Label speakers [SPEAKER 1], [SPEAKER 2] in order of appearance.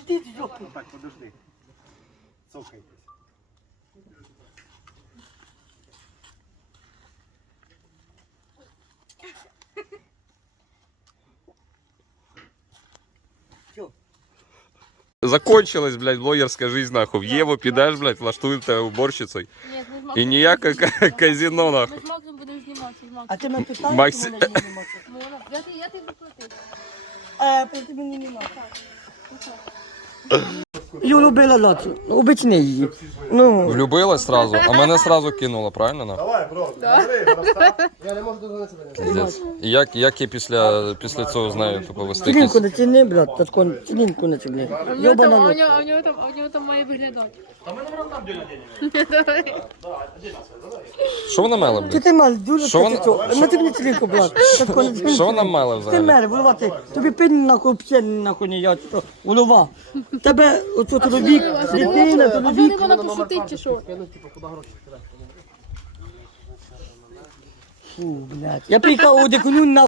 [SPEAKER 1] Ти йопу.
[SPEAKER 2] Так, подожди. Цокайтесь.
[SPEAKER 3] Закончилась, блядь, блогерская жизнь, нахуй. В Єву підеш, блядь, влаштують тебе уборщицею.
[SPEAKER 4] Ні, ми з
[SPEAKER 3] І
[SPEAKER 4] Максом
[SPEAKER 3] ніяке
[SPEAKER 4] будемо
[SPEAKER 3] казино, нахуй.
[SPEAKER 4] Ми з Максом будемо зніматися, з
[SPEAKER 1] А
[SPEAKER 4] Максом.
[SPEAKER 1] ти мене питаєш,
[SPEAKER 3] Максі-
[SPEAKER 1] чи мене знімати?
[SPEAKER 4] Я тобі заплатив.
[SPEAKER 1] Ти мені не надо. Її любила лацу. Обичний її. Ну,
[SPEAKER 3] Влюбилась сразу, а мене сразу кинула, правильно, нахуй?
[SPEAKER 2] Давай, бро, говори, розстав. Я не можу дозвонитися до нього.
[SPEAKER 3] Пиздец. І як я після цього знаю, типу, вести
[SPEAKER 1] цілінку
[SPEAKER 3] якісь...
[SPEAKER 1] не ціни, блядь, тако, цілінку не ціни. Йобана лот.
[SPEAKER 4] А в нього там має виглядати.
[SPEAKER 3] Що вона мела, блядь?
[SPEAKER 1] Ти мали дуже
[SPEAKER 3] Що вона-
[SPEAKER 1] на ти мені цілінку, блядь. Тако не цілінку.
[SPEAKER 3] Що вона мела
[SPEAKER 1] Ти
[SPEAKER 3] взагалі?
[SPEAKER 1] мене, голова, тобі пень нахуй, п'єн нахуй не я, що, голова. Тебе, оцю чоловік, дитина,
[SPEAKER 4] А
[SPEAKER 1] чоловік.
[SPEAKER 4] буде вона пошутить чи що?
[SPEAKER 1] Фу, блядь. Я приїхав у дикуню на